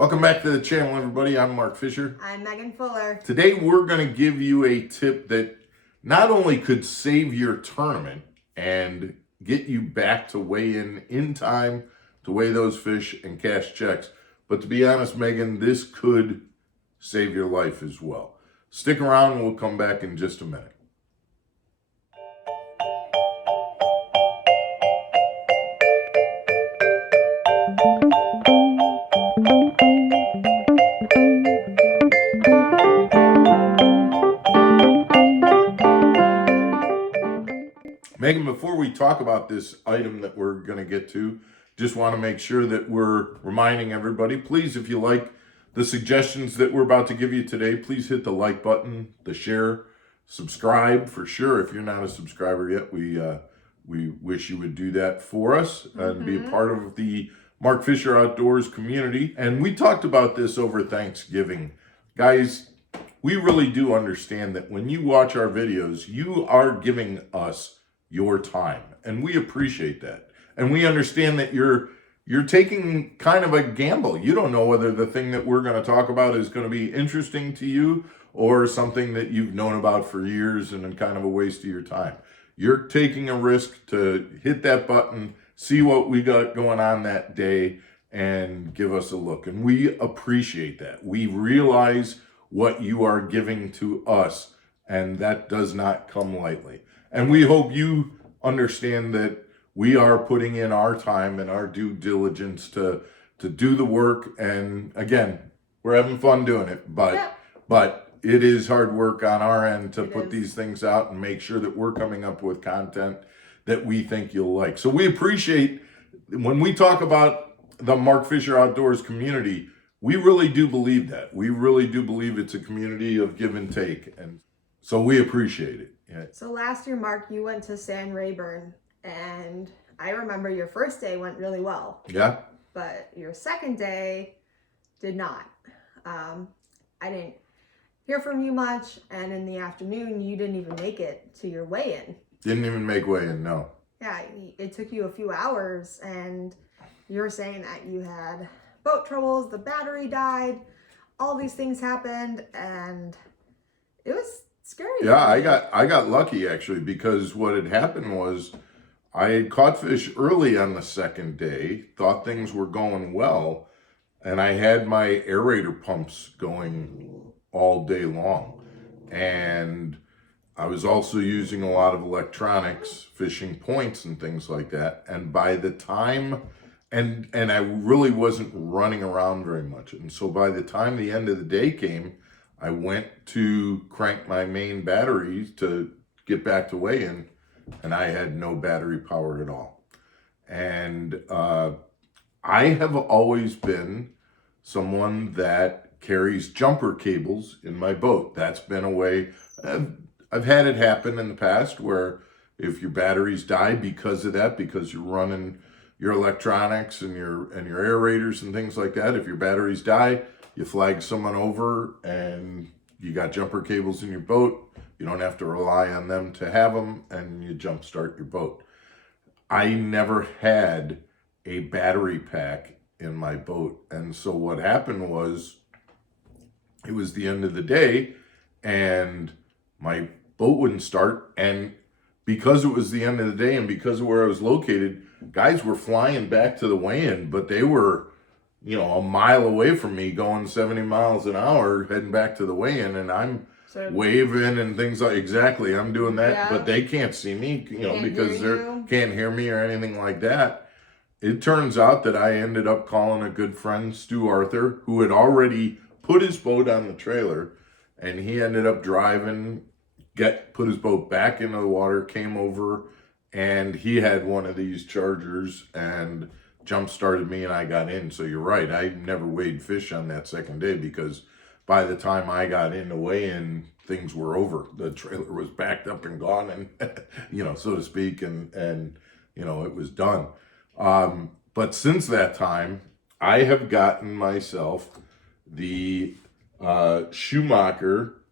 Welcome back to the channel, everybody. I'm Mark Fisher. I'm Megan Fuller. Today we're going to give you a tip that not only could save your tournament and get you back to weigh in time to weigh those fish and cash checks, but to be honest, Megan, this could save your life as well. Stick around and we'll come back in just a minute. Megan, before we talk about this item that we're going to get to, just want to make sure that we're reminding everybody, please, if you like the suggestions that we're about to give you today, please hit the like button, the share, subscribe for sure. If you're not a subscriber yet, we wish you would do that for us and be a part of the Mark Fisher Outdoors community. And we talked about this over Thanksgiving. Guys, we really do understand that when you watch our videos, you are giving us your time, and we appreciate that. And we understand that you're taking kind of a gamble. You don't know whether the thing that we're going to talk about is going to be interesting to you or something that you've known about for years and kind of a waste of your time. You're taking a risk to hit that button, see what we got going on that day, and give us a look. And we appreciate that. We realize what you are giving to us, and that does not come lightly. And we hope you understand that we are putting in our time and our due diligence to do the work. And again, we're having fun doing it, but it is hard work on our end to put these things out and make sure that we're coming up with content that we think you'll like. So we appreciate when we talk about the Mark Fisher Outdoors community, we really do believe that. We really do believe it's a community of give and take. And so we appreciate it. Yeah. So last year, Mark, you went to Sam Rayburn, and I remember your first day went really well. Yeah. But your second day did not. I didn't hear from you much, and in the afternoon, you didn't even make it to your weigh-in. Didn't even make weigh-in, no. Yeah, it took you a few hours, and you were saying that you had boat troubles, the battery died, all these things happened, and it was scary. Yeah, I got lucky actually, because what had happened was I had caught fish early on the second day, thought things were going well, and I had my aerator pumps going all day long. And I was also using a lot of electronics, fishing points and things like that. And by the time, and I really wasn't running around very much. And so by the time the end of the day came, I went to crank my main battery to get back to weigh-in, and I had no battery power at all. And I have always been someone that carries jumper cables in my boat. That's been a way. I've had it happen in the past where if your batteries die because of that, because you're running your electronics and your aerators and things like that, if your batteries die, you flag someone over and you got jumper cables in your boat. You don't have to rely on them to have them, and you jump start your boat. I never had a battery pack in my boat. And so what happened was it was the end of the day and my boat wouldn't start. And because it was the end of the day and because of where I was located, guys were flying back to the weigh-in, but they were, a mile away from me going 70 miles an hour heading back to the weigh-in, and I'm waving and things like, exactly, I'm doing that, but they can't see me, because they can't hear me or anything like that. It turns out that I ended up calling a good friend, Stu Arthur, who had already put his boat on the trailer, and he ended up driving, put his boat back into the water, came over, and he had one of these chargers and jump started me, and I got in. So you're right, I never weighed fish on that second day, because by the time I got in the weigh-in, things were over. The trailer was backed up and gone, and so to speak, and it was done. But since that time, I have gotten myself the Schumacher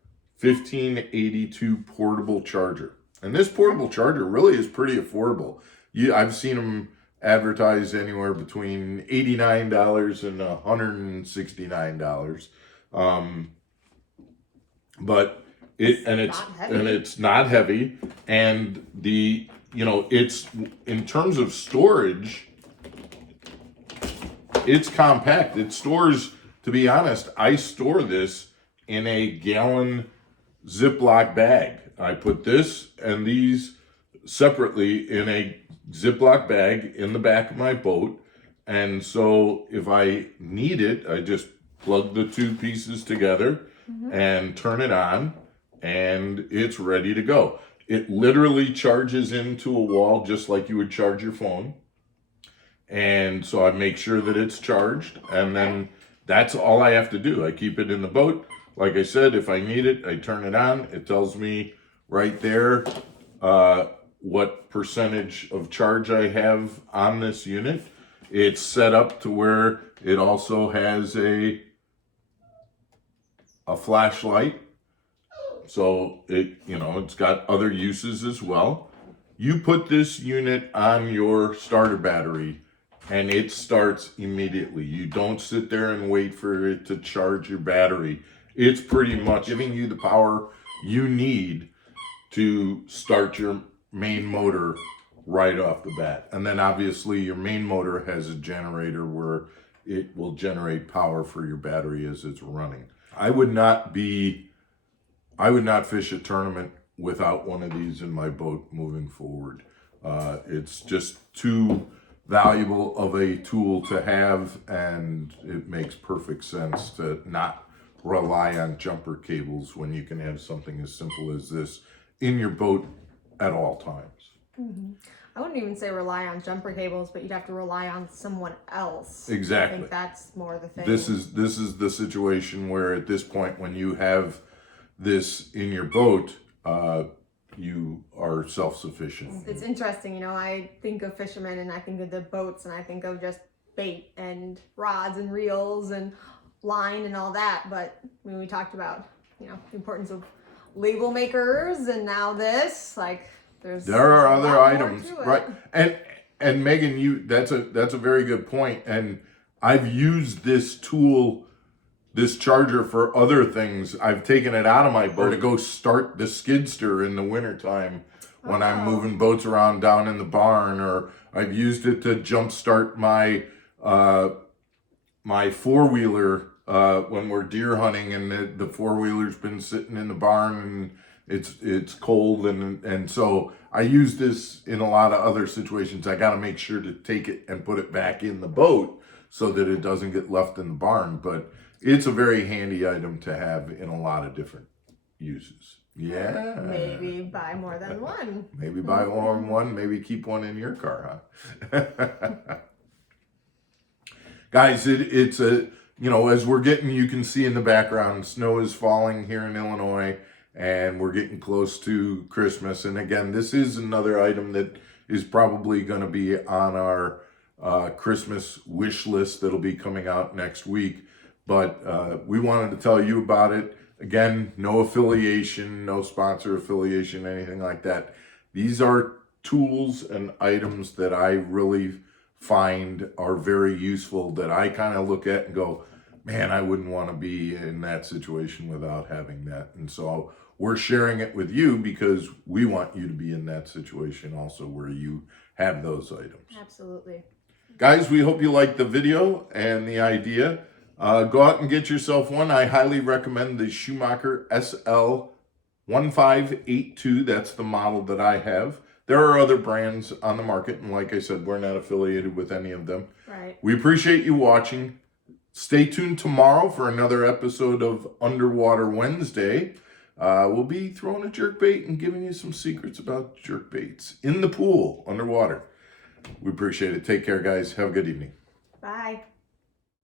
1582 portable charger. And this portable charger really is pretty affordable. I've seen them advertised anywhere between $89 and $169. But it's not heavy, and it's in terms of storage, it's compact. It stores, to be honest, I store this in a gallon Ziploc bag. I put this and these separately in a Ziploc bag in the back of my boat. And so if I need it, I just plug the two pieces together and turn it on, and it's ready to go. It literally charges into a wall just like you would charge your phone. And so I make sure that it's charged, and then that's all I have to do. I keep it in the boat. Like I said, if I need it, I turn it on. It tells me right there what percentage of charge I have on this unit. It's set up to where it also has a flashlight. So it's got other uses as well. You put this unit on your starter battery and it starts immediately. You don't sit there and wait for it to charge your battery. It's pretty much giving you the power you need to start your main motor right off the bat. And then obviously your main motor has a generator where it will generate power for your battery as it's running. I would not fish a tournament without one of these in my boat moving forward. It's just too valuable of a tool to have, and it makes perfect sense to not rely on jumper cables when you can have something as simple as this in your boat at all times. I wouldn't even say rely on jumper cables, but you'd have to rely on someone else. Exactly. I think that's more the thing. This is the situation where at this point, when you have this in your boat, you are self-sufficient. It's interesting, I think of fishermen and I think of the boats and I think of just bait and rods and reels and line and all that. But when we talked about, the importance of label makers and now this, there are other items, right? And Megan, that's a very good point. And I've used this tool, this charger, for other things. I've taken it out of my boat to go start the skidster in the wintertime when I'm moving boats around down in the barn, or I've used it to jumpstart my my four-wheeler when we're deer hunting and the four-wheeler's been sitting in the barn and it's cold, and so I use this in a lot of other situations. I got to make sure to take it and put it back in the boat so that it doesn't get left in the barn, but it's a very handy item to have in a lot of different uses. Yeah. Maybe buy more than one. Maybe buy more than one. Maybe keep one in your car, huh? Guys, it's a, as we're getting, you can see in the background, snow is falling here in Illinois, and we're getting close to Christmas. And again, this is another item that is probably going to be on our Christmas wish list that'll be coming out next week. But we wanted to tell you about it. Again, no affiliation, no sponsor affiliation, anything like that. These are tools and items that I really find are very useful, that I kind of look at and go, man, I wouldn't want to be in that situation without having that. And so we're sharing it with you because we want you to be in that situation also where you have those items. Absolutely. Guys, we hope you liked the video and the idea. Go out and get yourself one. I highly recommend the Schumacher SL1582. That's the model that I have. There are other brands on the market, and like I said, we're not affiliated with any of them. Right. We appreciate you watching. Stay tuned tomorrow for another episode of Underwater Wednesday. We'll be throwing a jerkbait and giving you some secrets about jerkbaits in the pool, underwater. We appreciate it. Take care, guys. Have a good evening. Bye.